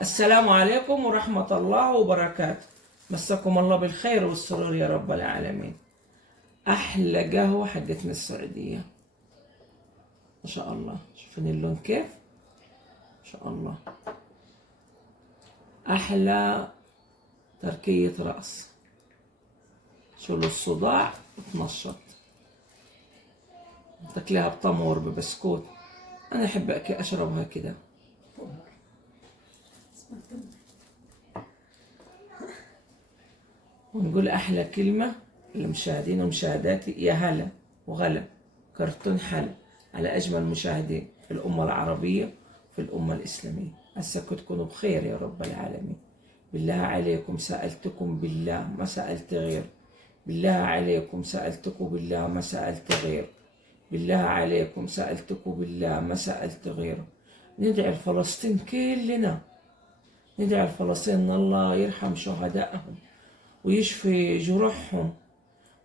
السلام عليكم ورحمة الله وبركاته. مساكم الله بالخير والسرور يا رب العالمين. أحلى قهوة حقتنا السعودية ما شاء الله. شوفين اللون كيف ما شاء الله. أحلى تركية رأس، شو الصداع تنشط، تاكلها بتمر ببسكوت. أنا أحب أشربها كده. ونقول أحلى كلمة للمشاهدين ومشاهداتي: يا هلا وغلا كرتون حلا على أجمل مشاهدين في الأمة العربية في الأمة الإسلامية. عساكم تكونوا بخير يا رب العالمين. بالله عليكم سألتكم بالله ما سألت غير. بالله عليكم سألتكم بالله ما سألت غير. بالله عليكم سألتكم بالله ما سألت غير. ندعي لفلسطين كلنا، ندعي لفلسطين إن الله يرحم شهدائهم ويشفي جروحهم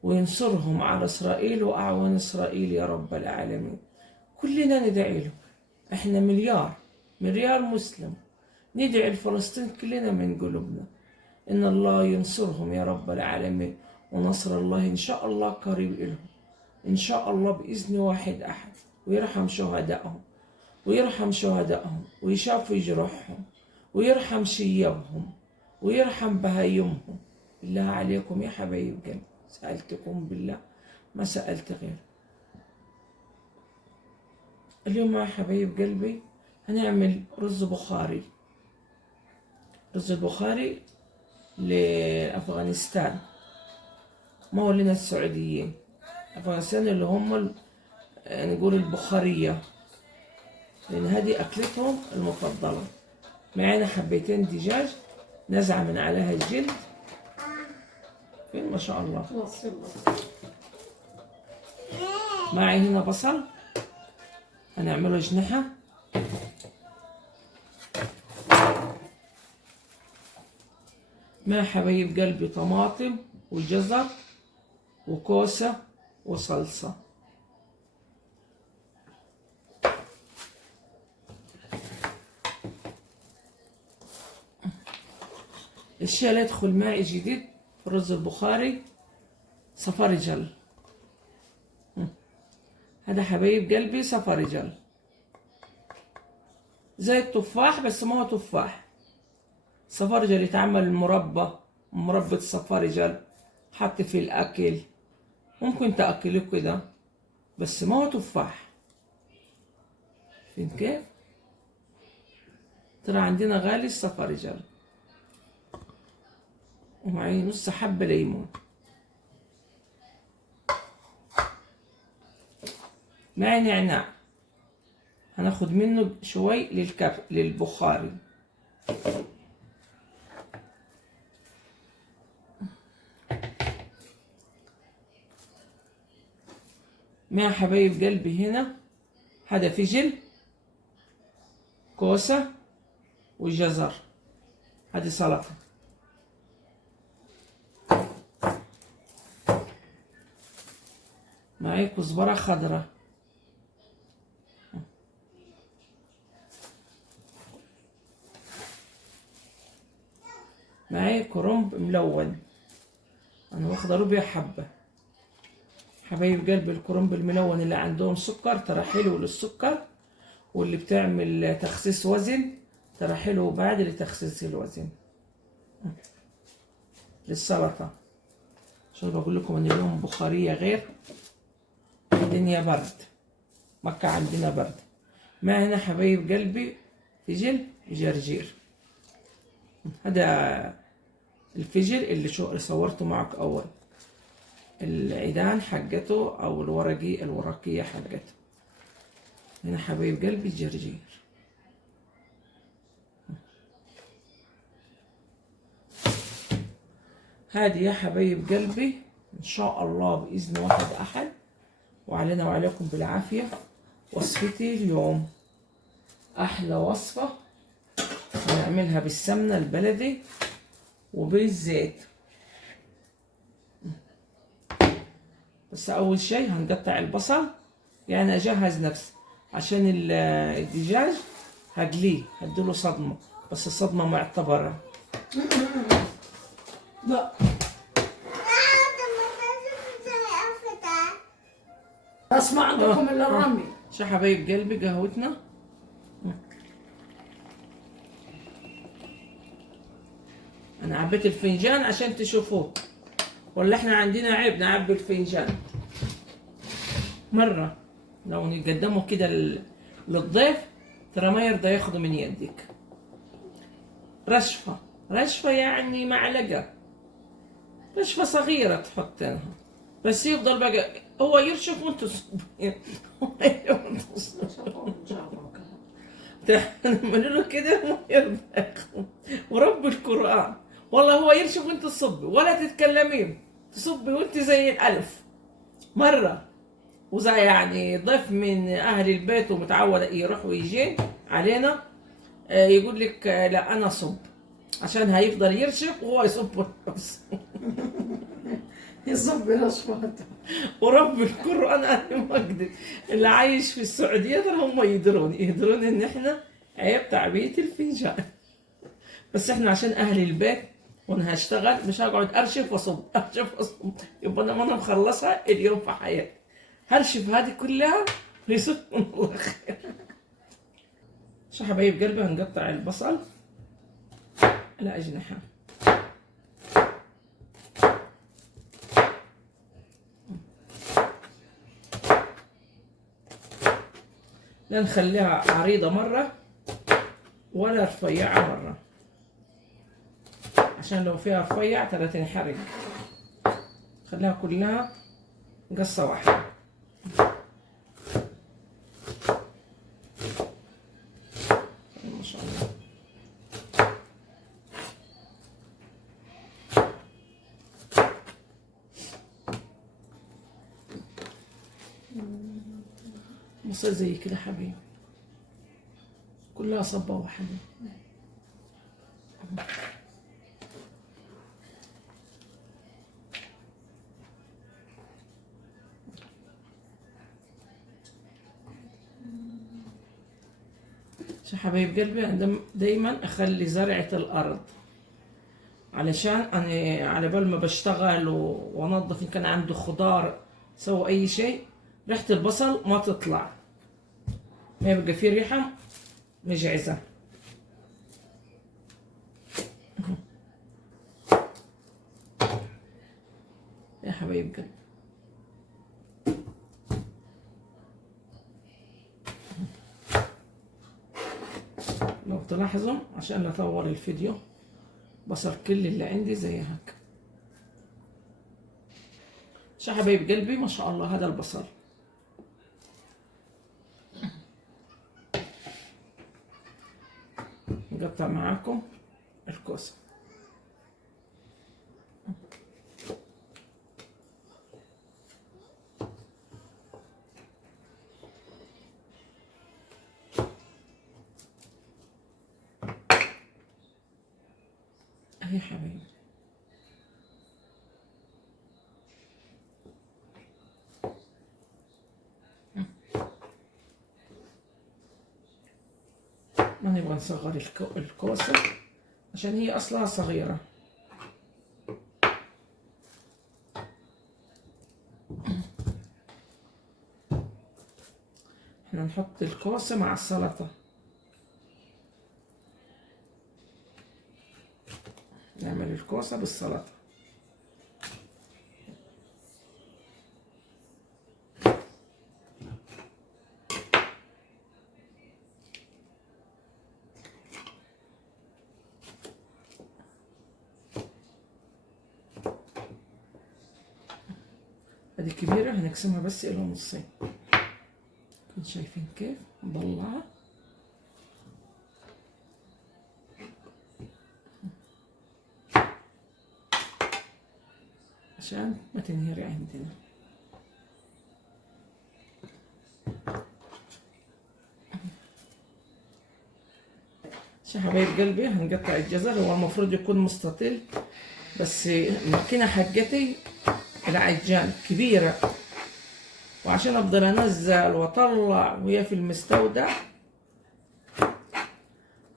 وينصرهم على إسرائيل وأعوان إسرائيل يا رب العالمين. كلنا ندعي له، إحنا مليار مسلم. ندعي لفلسطين كلنا من قلوبنا إن الله ينصرهم يا رب العالمين، ونصر الله إن شاء الله قريب إلهم إن شاء الله بإذن واحد أحد، ويرحم شهدائهم ويشافي جروحهم ويرحم شيابهم ويرحم بهايمهم. بالله عليكم يا حبايب قلبي سألتكم بالله ما سألت غير. اليوم يا حبايب قلبي هنعمل رز بخاري. رز البخاري لأفغانستان، ما هو لنا السعوديين. أفغانستان اللي هم نقول البخارية، لأن هذه أكلتهم المفضلة. معانا حبيتين دجاج نزعة من عليها الجلد، فين ما شاء الله. معي هنا بصل هنعمله جنحة، مع حبايب قلبي طماطم وجزر وكوسة وصلصة. الشيء اللي يدخل معي جديد في الرز البخاري صفارجل. هذا حبايب قلبي صفارجل زي التفاح بس ما هو تفاح. صفارجل يتعمل مربى صفارجل حط في الأكل، ممكن تأكله كده بس ما هو تفاح. فين كيف؟ ترى عندنا غالي الصفارجل. ومعي نص حبة ليمون، معي نعناع هناخد منه شوي للبخاري. مع حبايب قلبي هنا هذا فجل كوسة وجزر، هذه سلطة. معي كزبرة خضراء، معي كرنب ملون، أنا واخدة ربع حبة. حبايب قلبي الكرنب الملون اللي عندهم سكر ترى حلو للسكر، واللي بتعمل تخسيس وزن ترى حلو بعد لتخسيس الوزن. للسلطة عشان بقول لكم ان اليوم بخارية غير، الدنيا برد، مكة عندنا برد. ما هنا حبايب قلبي فجل وجرجير. هذا الفجل اللي صورته معك اول، العيدان حقته او الورقية حقته. هنا حبايب قلبي الجرجير. هذه يا حبايب قلبي ان شاء الله باذن واحد احد وعلينا وعليكم بالعافيه وصفتي اليوم. احلى وصفه هنعملها بالسمنه البلدي وبالزيت. بس اول شيء هنقطع البصل، يعني اجهز نفسي عشان الدجاج هقليه هديله صدمه. بس الصدمة معتبرة. لا بس ما عندكم الا الرمي. شو حبايب قلبي قهوتنا. انا عبيت الفنجان عشان تشوفوه، ولا احنا عندنا عيب نعبي الفنجان مرة لو نقدمه كده للضيف، ترى ما يرضى ياخده من يدك. رشفة رشفة يعني معلقة، رشفة صغيرة تحطينها بس يفضل بقى هو يرشف وانتوا تعملوا له كده ما يرضى ياخده. ورب القرآن والله هو يرشف وانت تصبي ولا تتكلمين، تصبي وانت زي الألف مرة. وزي يعني ضيف من أهل البيت ومتعود يروح ويجي علينا يقول لك لا أنا صب، عشان هيفضل يرشف وهو يصب نفسه. يصب رشفات. ورب القرآن أنا ما أقدر. اللي عايش في السعودية ترى هم يدرون إن إحنا عيب تعبية الفنجان، بس إحنا عشان أهل البيت وأنا هشتغل مش هقعد أرشف وأصب أرشف وأصب، يبقى أنا ما أنا مخلصها اليوم في حياتي هرشف هذه كلها يسكن الله خير. شو حبايب قلبي هنقطع البصل على أجنحة. لا نخليها عريضة مرة ولا رفيعة مرة، عشان لو فيها رفيع ترى تنحرق. خليها كلها قصة واحدة. ما شاء الله. مصير زي كده حبيبي، كلها صبة واحدة. شو حبايب قلبي أنا دايما أخلي زرعة الأرض، علشان أنا على بال ما بشتغل وأنظف إن كان عنده خضار سوى أي شيء ريحة البصل ما تطلع، ما يبقى فيه ريحة مجعزة. يا حبايب قلبي لو تلاحظوا عشان أطول الفيديو بصل كل اللي عندي زي هيك. شو حبايب قلبي ما شاء الله هذا البصل. نقطع معاكم الكوسة. اهي حبايبي ما نبغى نصغر الكوسة عشان هي أصلها صغيرة. احنا نحط الكوسة مع السلطة، نعمل الكوسة بالسلطة. هذه كبيرة هنقسمها بس إلى نصين. كنتوا شايفين كيف مضلعة؟ عشان ما تنهري عندنا. شو حبايب قلبي هنقطع الجزر، هو المفروض يكون مستطيل بس الماكينة حقتي العجان كبيرة، وعشان افضل انزل واطلع وهي في المستودع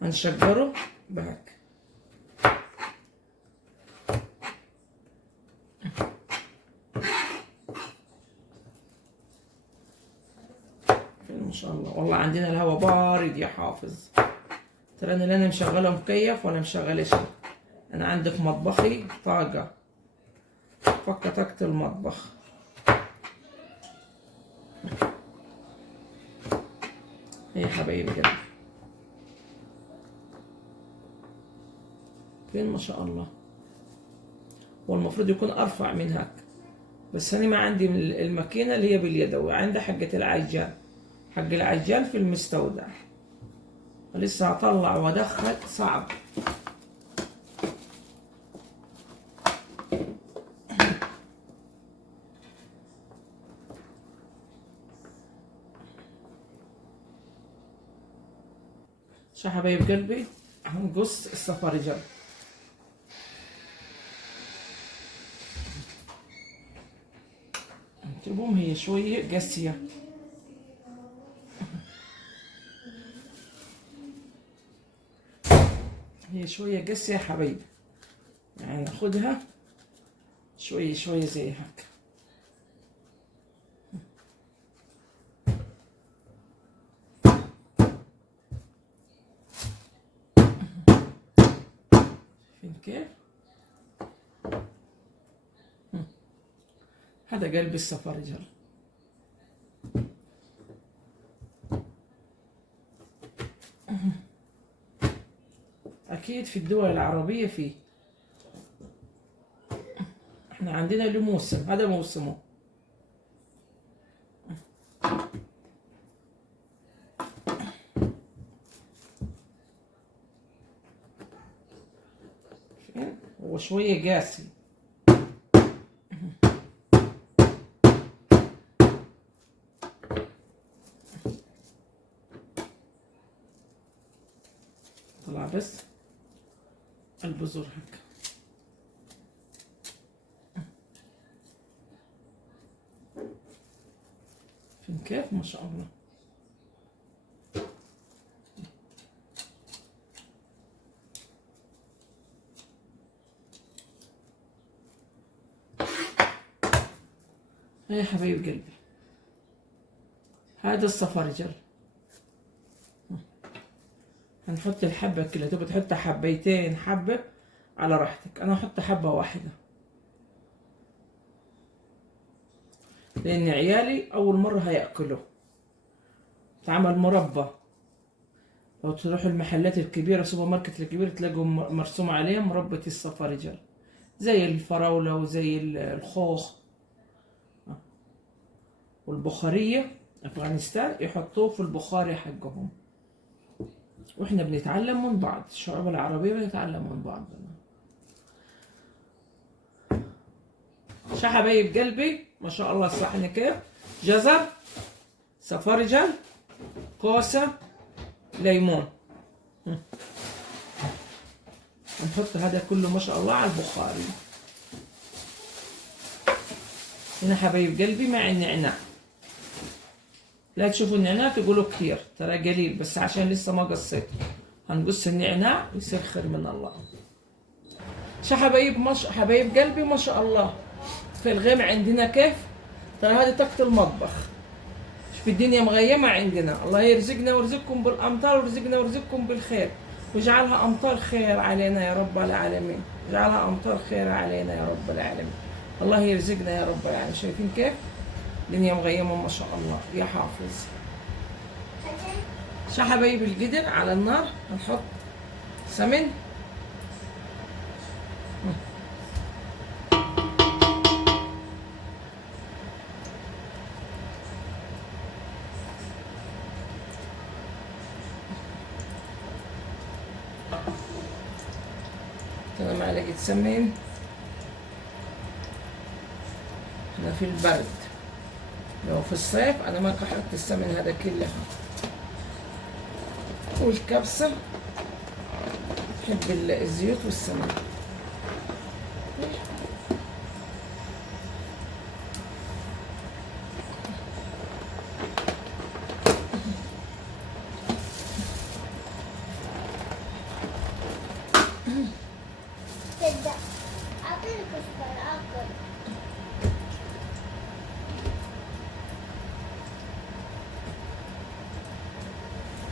هنشجره بهك. ما شاء الله، والله عندنا الهواء بارد يا حافظ. ترى انا لا انا مشغله مكيف ولا مشغله شيء. انا عندي في مطبخي طاقه، فك طاقه المطبخ. يا حبايبي قلبي فين ما شاء الله. والمفروض يكون ارفع من هيك، بس انا ما عندي الماكينه اللي هي باليدوي، عندي حقه العجال. حق العجال في المستودع، لسه هطلع وادخل صعب. شو حبايب قلبي، هنقص الصفارجل. انتبهوا هي شوية قاسية. هي شوية قاسية يا حبايبي، يعني ناخدها شوية شوية زي هيك. شايفين كيف؟ هذا قلب الصفارجل. أكيد في الدول العربية فيه. احنا عندنا له موسم، هذا موسمه. هو شوية قاسي. طلع بس البذور هيك. فين كيف ما شاء الله. يا حبايب قلبي، هذا الصفرجل. هنحط الحبة كده، تبغى تحط حبيتين حبة على راحتك. انا هحط حبة واحدة لان عيالي اول مرة هياكلوا. تعمل مربى. لو تروحوا المحلات الكبيرة، سوبر ماركت الكبيرة، تلاقوا مرسوم عليها مربى الصفارجل، زي الفراولة وزي الخوخ والبخارية. افغانستان يحطوه في البخاري حقهم. واحنا بنتعلم من بعض، الشعوب العربية بنتعلم من بعض. شو حبايب قلبي ما شاء الله الصحن كيف. جزر، صفرجل، كوسة، ليمون. نحط هذا كله ما شاء الله على البخاري. هنا حبايب قلبي مع النعناع. لا تشوفوا النعناع تقولوا كثير، ترى قليل، بس عشان لسه ما قصيت. هنقص النعناع ويصير خير من الله. شو حبايب حبايب قلبي ما شاء الله. في الغيم عندنا كيف؟ ترى هذه طاقة المطبخ. شوف الدنيا مغيمة عندنا. الله يرزقنا ويرزقكم بالأمطار، ويرزقنا ويرزقكم بالخير، ويجعلها أمطار خير علينا يا رب العالمين. اجعلها أمطار خير علينا يا رب العالمين. الله يرزقنا يا رب العالمين. شايفين كيف؟ الدنيا مغيمة ما شاء الله يا حافظ. شو حبايب القدر على النار هنحط سمن. تمام، معلقة سمن. احنا في البرد، لو في الصيف انا ما احط السمن هذا كله. والكبسة بحب الزيوت والسمن. تبدأ أعطيني كزبرة أكل.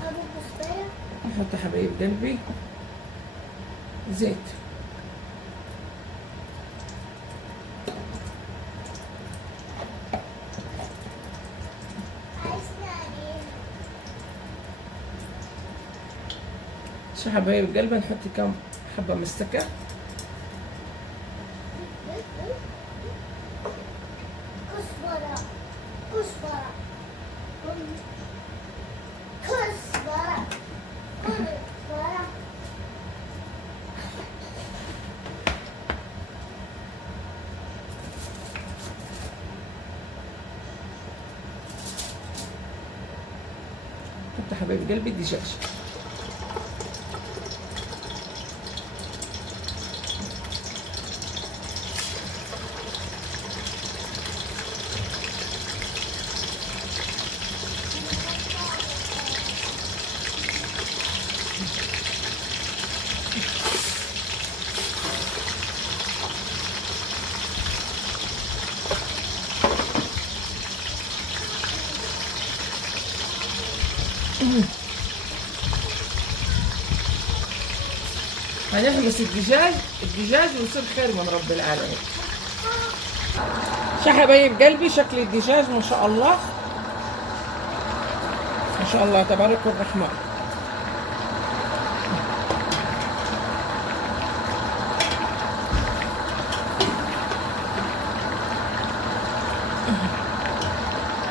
أبو كزبرة. نحط حبايب قلبي زيت. شو حبايب قلبي نحط كم حبة مستكة. كزبرة كزبرة كزبرة كزبرة. نحط حبايب قلبي الدجاج. هنحمس الدجاج ويصير خير من رب العالمين. شو حبايب قلبي شكل الدجاج ما شاء الله، ما شاء الله تبارك الرحمن.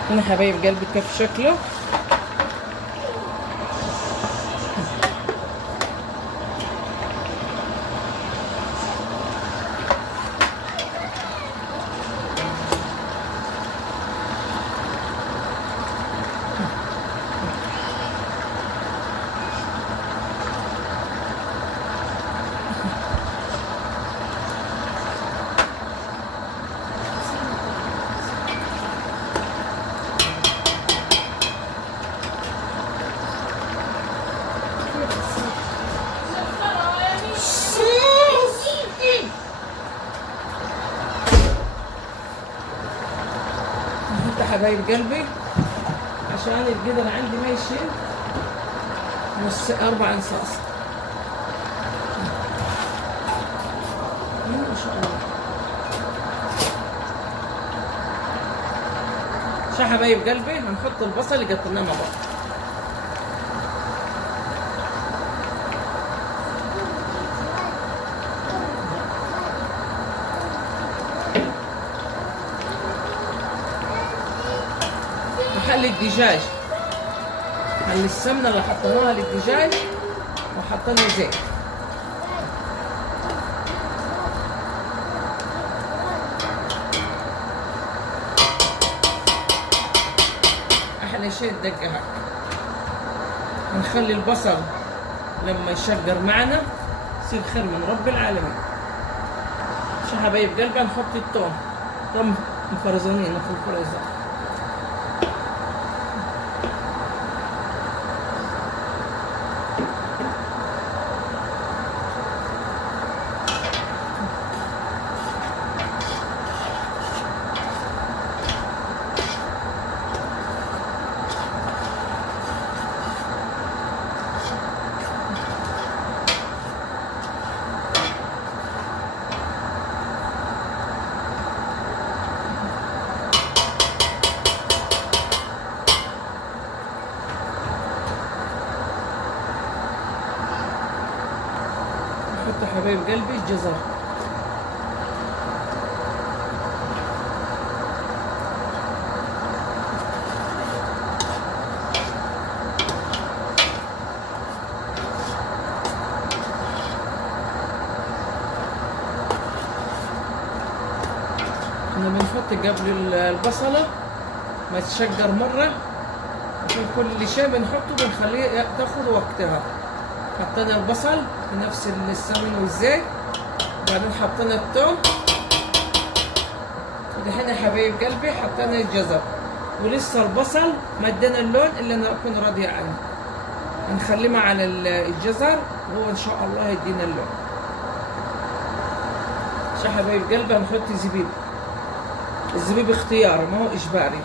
هنا حبايب قلبي كيف شكله. نحط حبايب قلبي عشان القدر عندي ما يشيل نص 4 انصاص. ما شاء الله. شو حبايب قلبي هنحط البصل اللي قطعناه مع بعض. وحل الدجاج، حل السمنة اللي حطيناها للدجاج وحطينا زيت. أحلى شيء الدقة هاك. هنخلي البصل لما يشقر معنا يصير خير من رب العالمين. شو حبايب قلبي نحط الثوم، ثوم مفرزنين في الفريزر. نحط حبايب قلبي الجزر. احنا بنحط قبل البصلة ما تشقر مرة عشان كل شيء بنحطه بنخليه تاخذ وقتها. حطينا البصل في نفس السمن والزيت، وبعدين حطينا الثوم، ودحين يا حبايب قلبي حطينا الجزر، ولسه البصل ما ادانا اللون اللي انا اكون راضيه عنه. نخليه مع الجزر وهو ان شاء الله يدينا اللون. شو حبايب قلبي هنحط زبيب. الزبيب اختياري ما هو اجباري.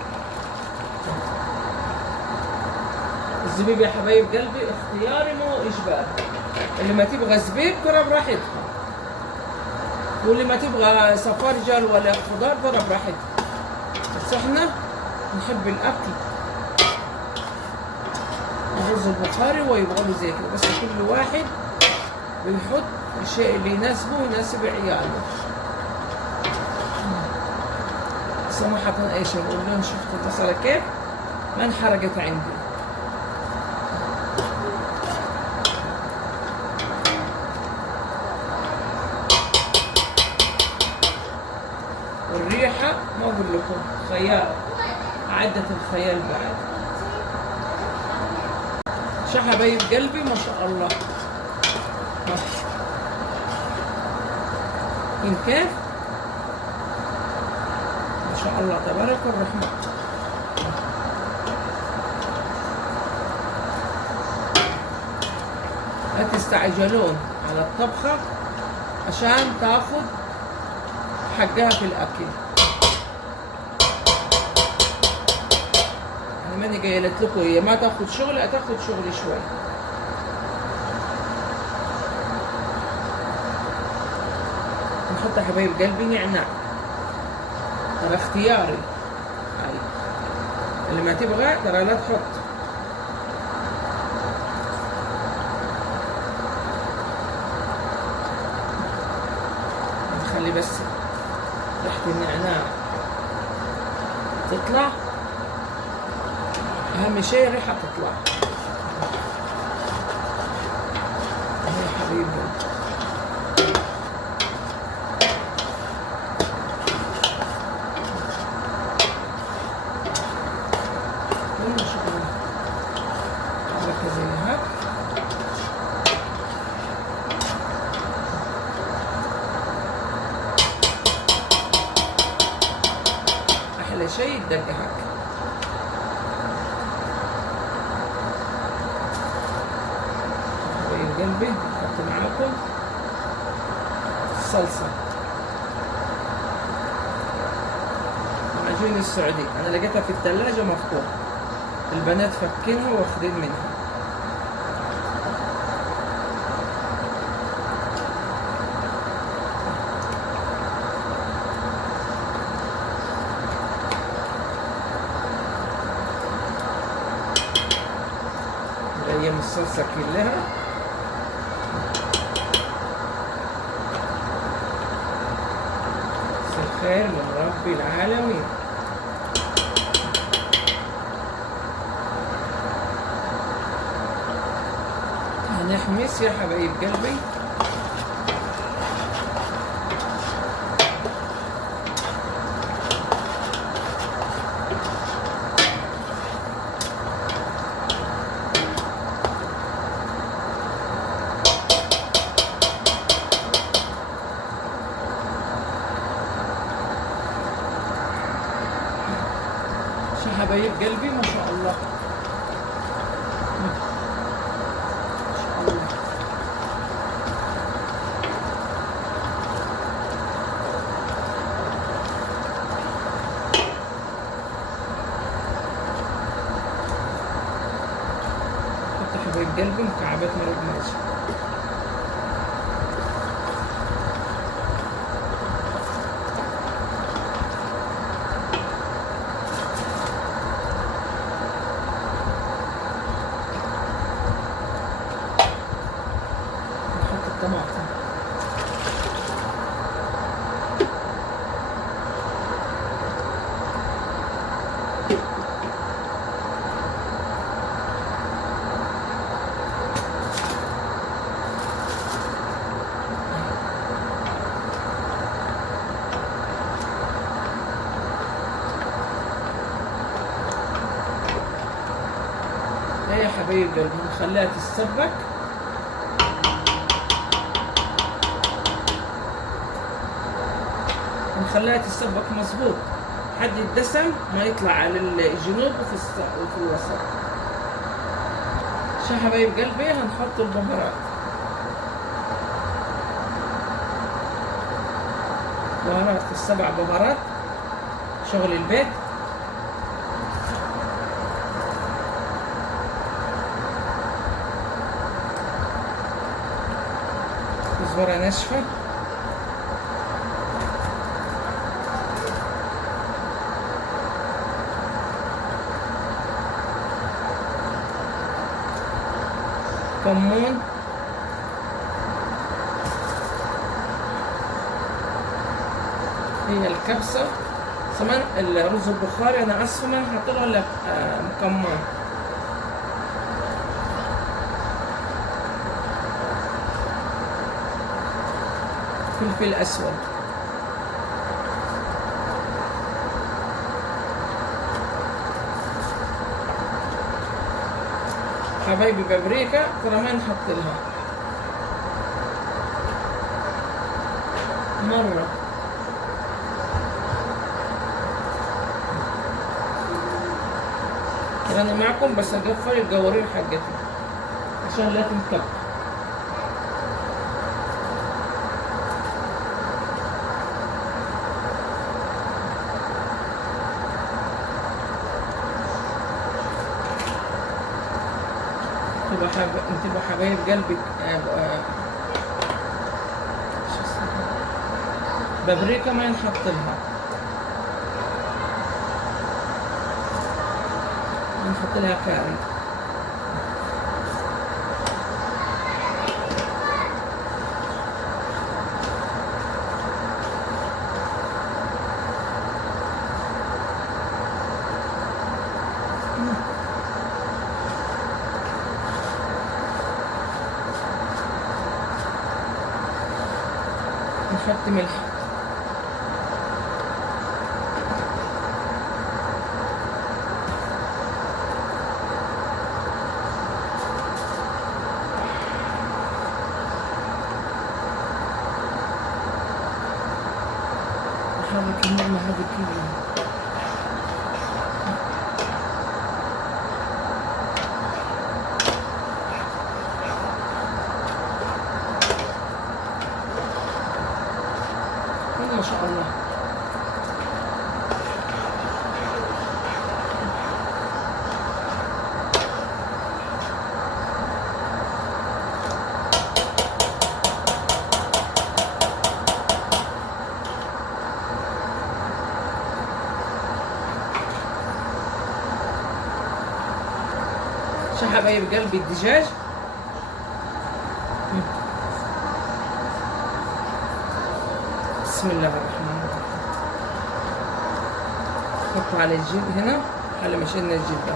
الزبيب يا حبايب قلبي اختياري ما هو اجباري. اللي ما تبغى زبيب ترى براحتها، واللي ما تبغى صفارجل ولا خضار ترى براحتها، بس احنا نحب الاكل الرز البخاري ويبغى له زي كده، بس كل واحد بيحط الشيء اللي يناسبه ويناسب عياله. صراحة ايش اقول لهم، شفت البصلة كيف ما انحرقت عندي. والريحة ما اقول لكم خيال، عدة الخيال بعد. شو حبايب قلبي ما شاء الله. كيف ما شاء الله تبارك الرحمن. لا تستعجلون على الطبخة عشان تاخذ حقها في الأكل. أنا ماني قايلت لكم هي ما تاخذ شغل، تاخذ شغل شوي. نحط حبايب قلبي نعناع، ترى اختياري. هاي اللي ما تبغى ترى لا تحط. نخلي بس ريحة النعناع تطلع، أهم شيء الريحة تطلع. يا حبيبي زيها. أحلى شيء الدقهق. حبايب قلبي أحط معاكم الصلصة معجون السعودي، أنا لقيتها في الثلاجة مفتوح، البنات فكينها واخدين منها. أيام الصلصة كلها الخير من رب العالمين. هنحمس يا حبايب قلبي. حبايب قلبي ما شاء الله ما شاء الله. حط حبايب قلبي مكعبات مرق ماجي. طماطم يا حبايب قلبي نخليها تتسبك. نخليها تتسبك مظبوط حد الدسم ما يطلع على الجنوب وفي الوسط. شو حبايب قلبي هنحط البهارات. بهارات، السبع بهارات شغل البيت. كزبرة ناشفة، كمون، هي الكبسة كمان الرز البخاري انا اسفه ما حاطه له الا مكمون. فلفل اسود، حبايبي بابريكا كمان نحط لها مرة. انا معكم بس اقفل القوارير حقتي عشان لا تنكب. انتبهوا حبايب قلبي، بابريكا ما ينحط لها، نحط لها كاري. نحط ملح، نحرك النعمة هذه كلها. ما شاء الله. شو حبايب قلبي الدجاج بسم الله الرحمن الرحيم. حطوا على الجلد هنا على ما شلنا الجلد ده.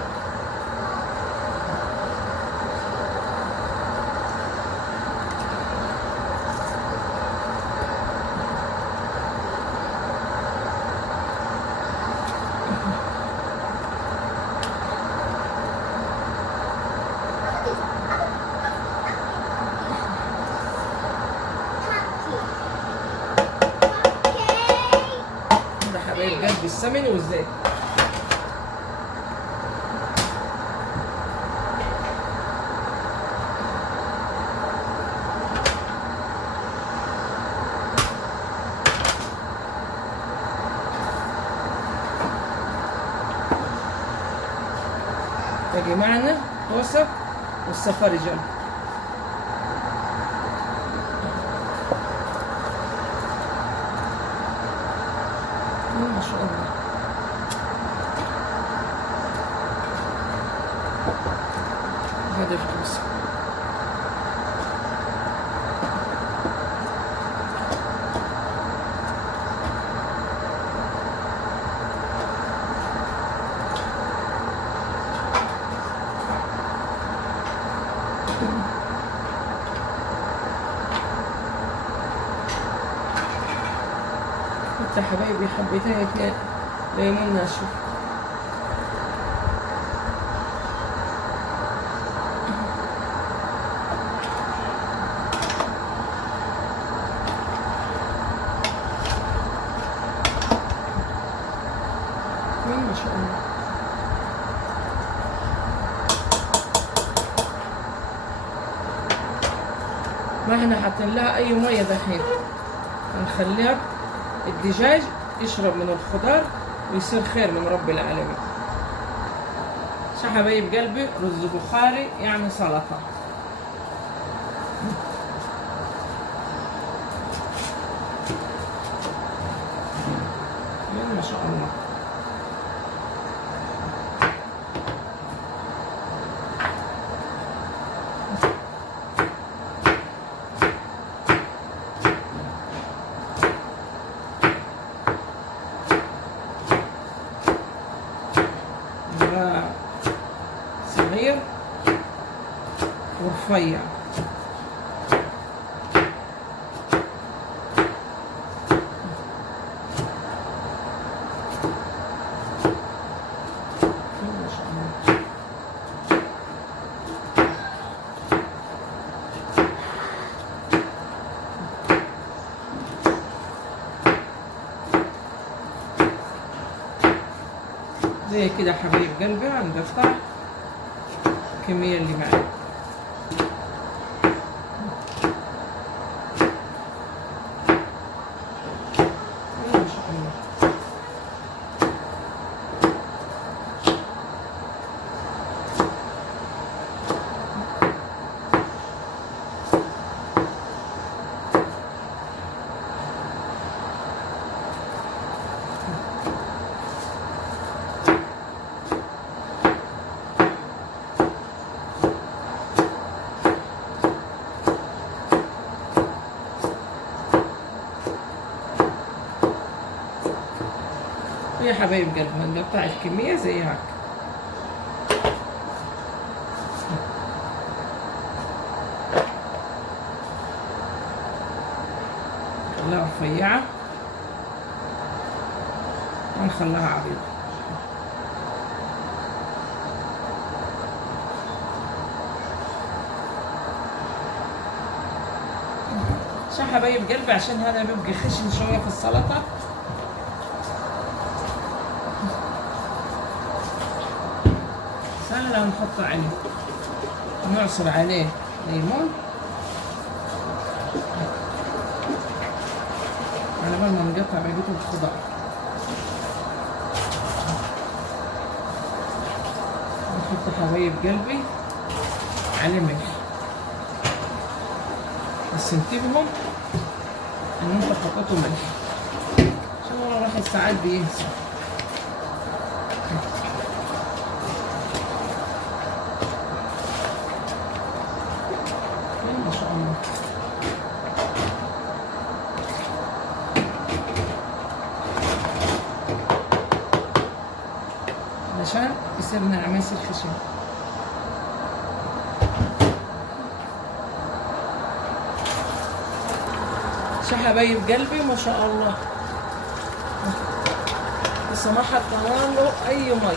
حبايب قلبي السمن والزيت. باقي معنا توسط والسفرجل. ما شاء الله. هذا الفلوس انت حبايبي حبيتين اثنين ليمون ناشف. ما شاء الله. ما احنا حاطين لها اي ميه دحين، هنخليها الدجاج يشرب من الخضار ويصير خير من رب العالمين. شو حبايب قلبي، رز بخاري يعني سلطة. ما شاء الله. صغير ورفيع. ما شاء الله. زي كده حبيب قلبي هنقطع الكمية اللي معي. ما شاء الله. يا حبايب قلبي هنقطع الكمية زي هيك. نخليها رفيعة ونخليها عريضة. شو حبايب قلبي، عشان هذا بيبقى خشن شوية في السلطة. سهلة نحط عليه، نعصر عليه ليمون على بال ما نقطع بقية الخضار. نحط حبايب قلبي عليه ملح، بس انتبهوا ان انت حطيتوا ملح عشان والله الواحد ساعات بينسى. ما شاء الله. علشان يصير نعماس الخشن. شو حبايب قلبي ما شاء الله، لسه ما حطينا له اي مي.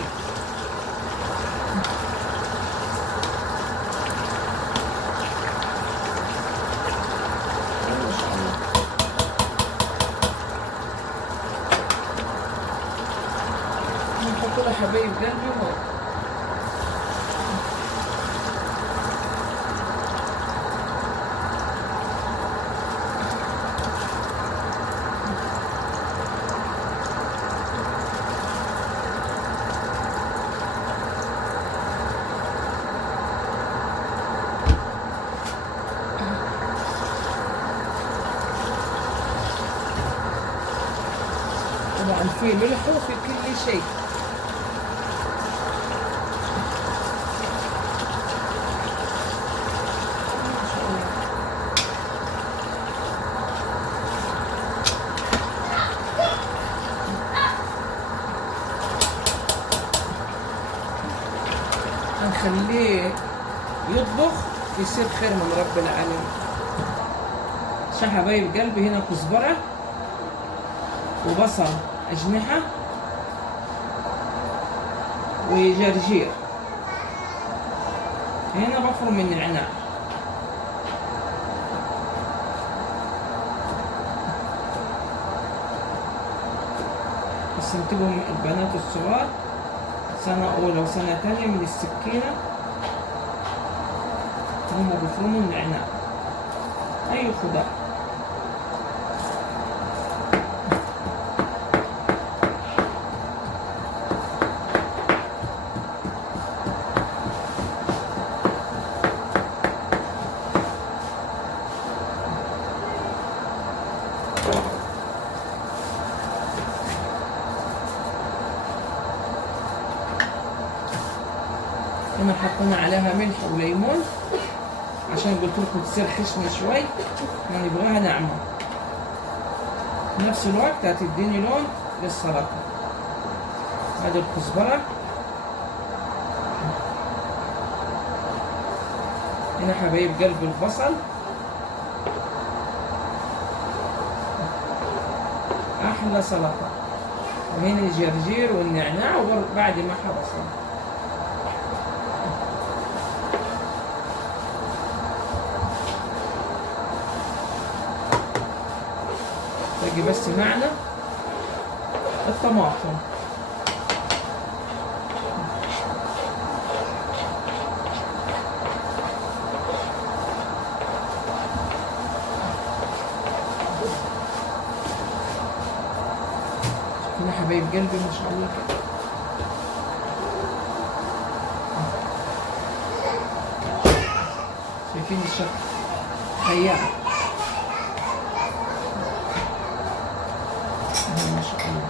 نحط له حبايب قلبي مي. طبعا في ملح وفي كل شيء. هنخليه يطبخ يصير خير من رب العالمين. شو حبايب قلبي، هنا كزبرة وبصل أجنحة وجرجير. هنا بفرم من العناء. بس انتبهوا البنات الصغار، سنة أولى وسنة تانية من السكينة هم بيفرموا من العناء أي خضار. هنا حطينا عليها ملح وليمون عشان قلت لكم تصير خشنة شوي، ما نبغاها ناعمة. في نفس الوقت هتديني لون للسلطة. هذا الكزبرة، هنا حبايب قلب البصل، أحلى سلطة، وهنا الجرجير والنعناع وبعد ما حبصل. باقي بس معنا الطماطم. هنا حبايب قلبي ما شاء الله كده. شايفين الشكل خيال ما شاء الله.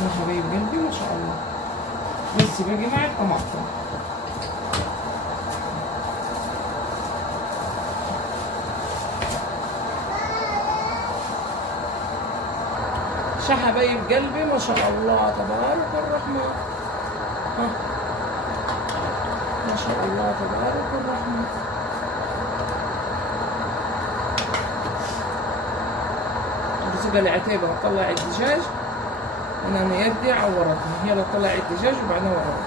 يا حبايب قلبي ما شاء الله. بس باقي معي الطماطم. شا حبايب قلبي ما شاء الله تبارك الرحمن. ما شاء الله تبارك الرحمن. بسوق العتيبة وطلع الدجاج، أنا يدي عورتني، هي اللي طلع الدجاج وبعدين ورطني.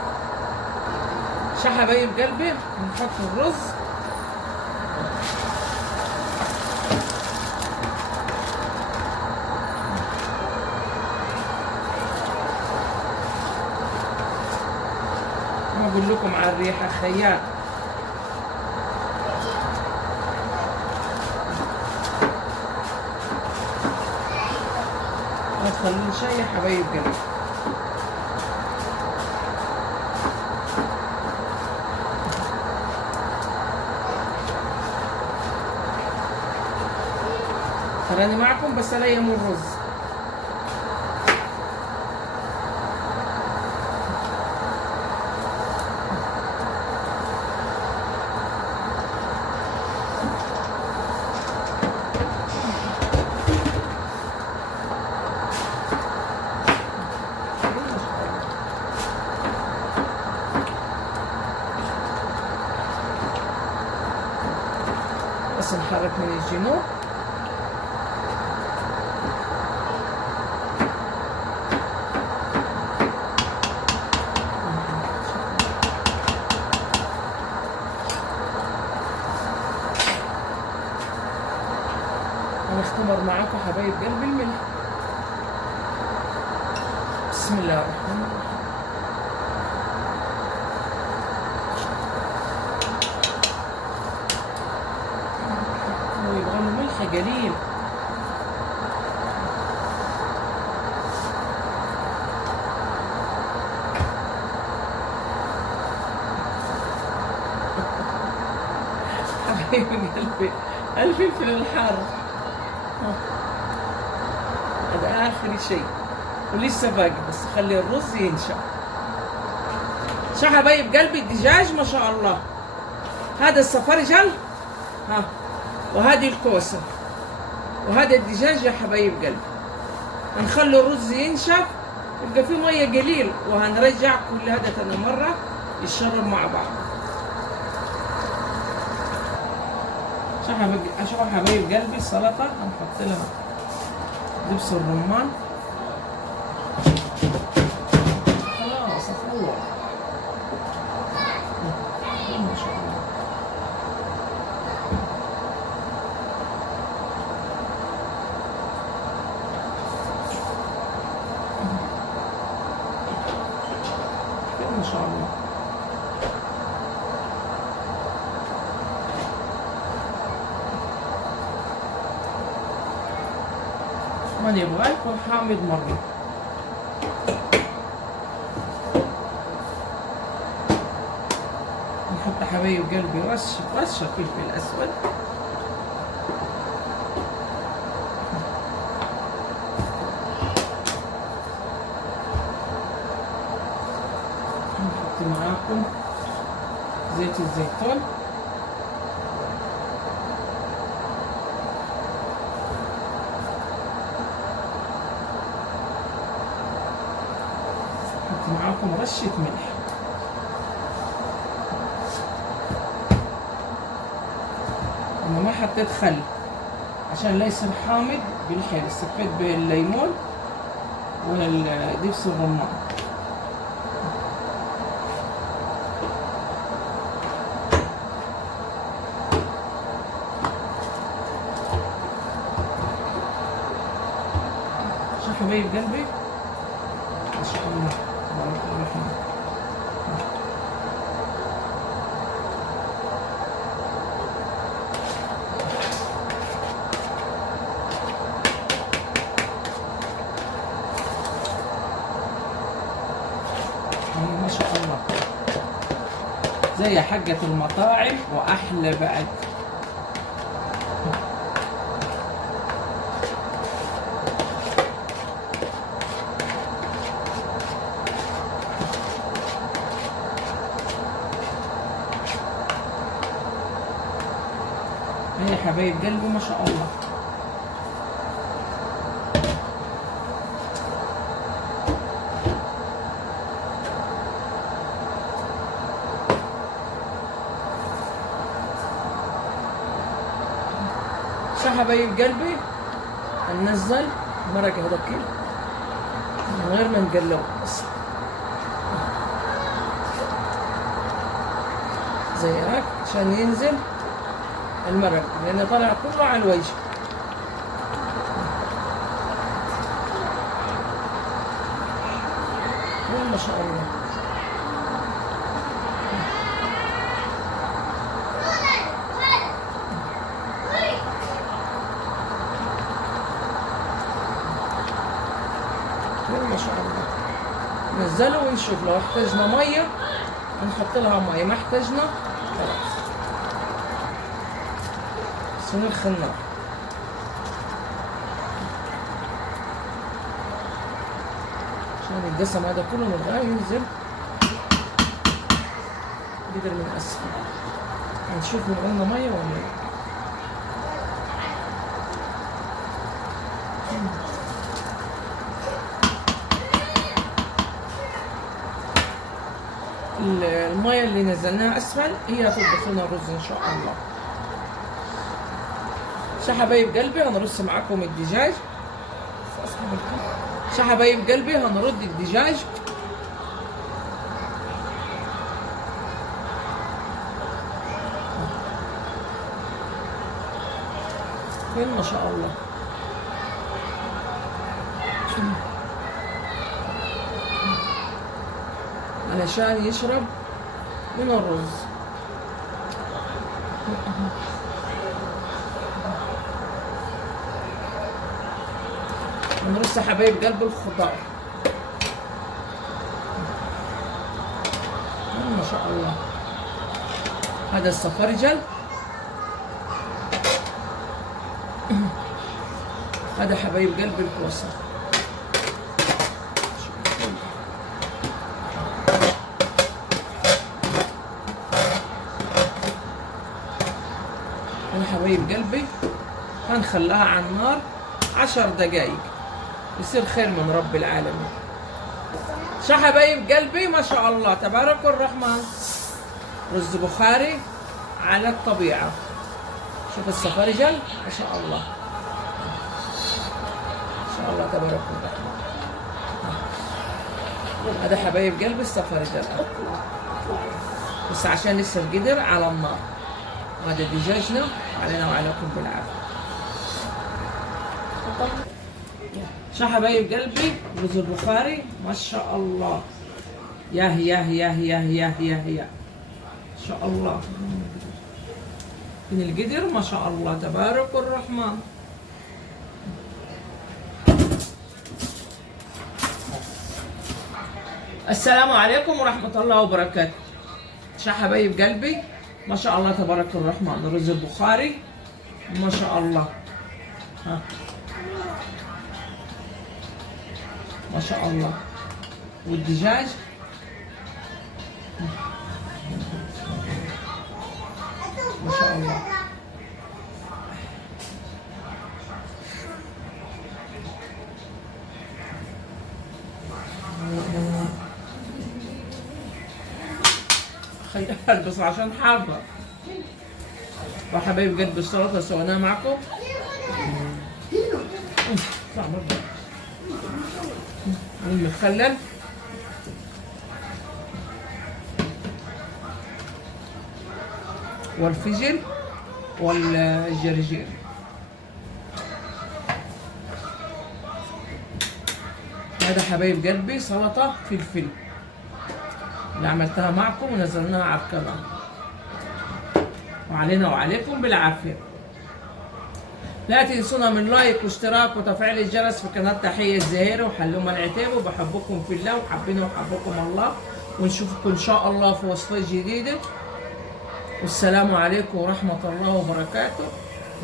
شا حبايب قلبي نحط الرز. ما أقول لكم على الريحة خيال. ما تخلون شي يا حبايب قلبي. تراني معكم بس أليم الرز. بس نحرك من الجنوب. هنختبر معاكم حبايب قلبي الملح. بسم الله الرحمن الرحيم. يبغى له ملح قليل. حبايب قلبي الفلفل الحار هذا آخر شيء، ولسه باقي بس خلي الرز ينشف. شا حبايب قلبي الدجاج ما شاء الله. هذا الصفرجل وهذه الكوسة وهذا الدجاج يا حبايب قلبي. هنخلي الرز ينشف، يبقى فيه مية قليل، وهنرجع كل هذا تاني مرة يتشرب مع بعض. شوفوا حبايب قلبي السلطة هنحط لها دبس الرمان. خلاص افور ما شاء الله. ما شاء الله. ما نبغى يكون حامض مرة. نحط حبايب قلبي رشة فلفل أسود. نحط معاكم زيت الزيتون. نحط معاكم رشة ملح. أنا ما حطيت خل عشان لا يصير حامض بالحلو، استكفيت بالليمون ودبس الرمان. شوف حبايب قلبي ما شاء الله تبارك الرحمن. ما شاء الله زي حقة المطاعم وأحلى بعد. هي حبايب قلبي ما شاء الله. شو حبايب قلبي ننزل مرق هذاك من غير ما نقلب بس زي هيك عشان ينزل المرق، لأنه طلع كله على الوجه. ما شاء الله. ما شاء الله. نزله ونشوف لو احتاجنا ميه نحط لها ميه، ما احتاجنا خلاص بس نرخي النار. عشان الدسم هذا كله نبغاه ينزل قدر من اسفل. هنشوف لو عندنا ميه ولا لا. المية اللي نزلناها أسفل هي هتطبخ لنا الرز إن شاء الله. شو حبايب قلبي هنرص معاكم الدجاج. شو حبايب قلبي هنرد الدجاج. ما شاء الله. علشان يشرب من الرز. ونرص حبايب قلب الخضار. ما شاء الله. هذا الصفرجل، هذا حبايب قلب الكوسة. حبايب قلبي هنخليها على النار 10 دقايق يصير خير من رب العالمين. شو حبايب قلبي ما شاء الله تبارك الرحمن. رز بخاري على الطبيعة. شوف الصفرجل ما شاء الله ما شاء الله تبارك الرحمن. هذا حبايب قلبي الصفرجل بس عشان لسه القدر على النار. هذا دجاجنا علينا وعليكم بالعافية. شو حبايب قلبي رز البخاري ما شاء الله. ياه ياه ياه ياه ياه ياه ياه ما شاء الله. من القدر ما شاء الله تبارك الرحمن. السلام عليكم ورحمة الله وبركاته. شا حبايب قلبي، ما شاء الله تبارك الرحمن. رز البخاري ما شاء الله، ها ما شاء الله. والدجاج ما شاء الله. خليني البس عشان حارة. وحبايب قلب السلطة سويناها معكم. اطلع برضه. والمخلل والفجل والجرجير. هذا حبايب قلبي سلطة فلفل اللي عملتها معكم ونزلناها على القناة، وعلينا وعليكم بالعافية. لا تنسونا من لايك واشتراك وتفعيل الجرس في قناة تحية الزهيرة وحلومة العتاب، وبحبكم في الله وحبنا وحبكم الله، ونشوفكم إن شاء الله في وصفة جديدة. والسلام عليكم ورحمة الله وبركاته.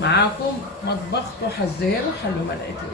معاكم مطبخ ضحى الزهيرة وحلومة العتاب.